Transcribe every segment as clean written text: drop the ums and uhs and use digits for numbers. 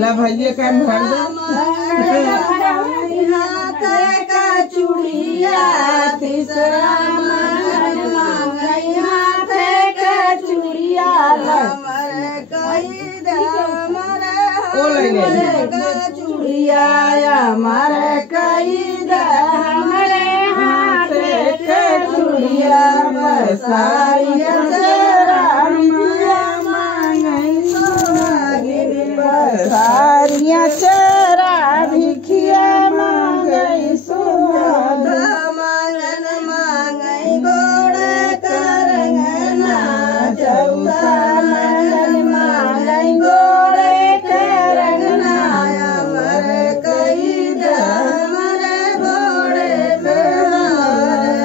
ला भैया का भर दे हाथ का चूड़िया तीसरा मंगन मांगई हाथ का चूड़िया हमर कई दे हमरे का चूड़िया हमर कई दे हमरे हाथ के चूड़िया सारिया चरानिया मांगई सुहागिनी सारिया चरा भिखिया मांगई सुहाग मांगन मांगई गोड़ करंगना चौथा मांगन मांगई गोड़ करंगना हमर कई दे हमरे गोड़े पे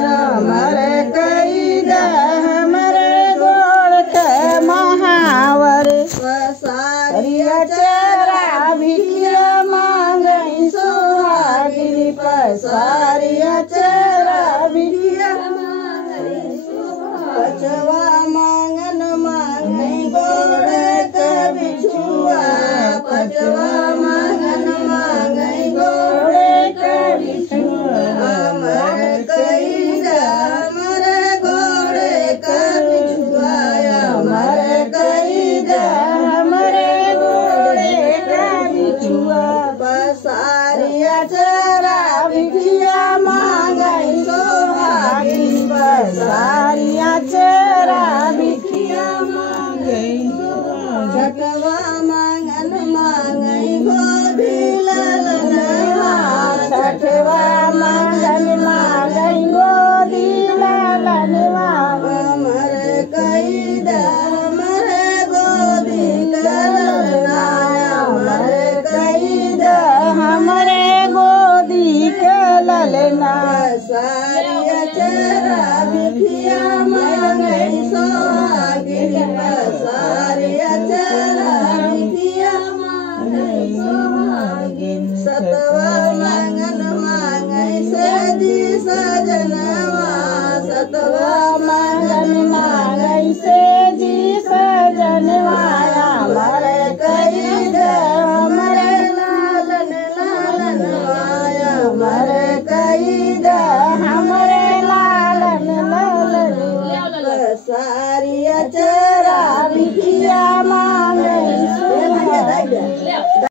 हमर कई दे हमरे गोड़ के महावर सारिया चरा भिखिया मांगई सुहागिनी सारिया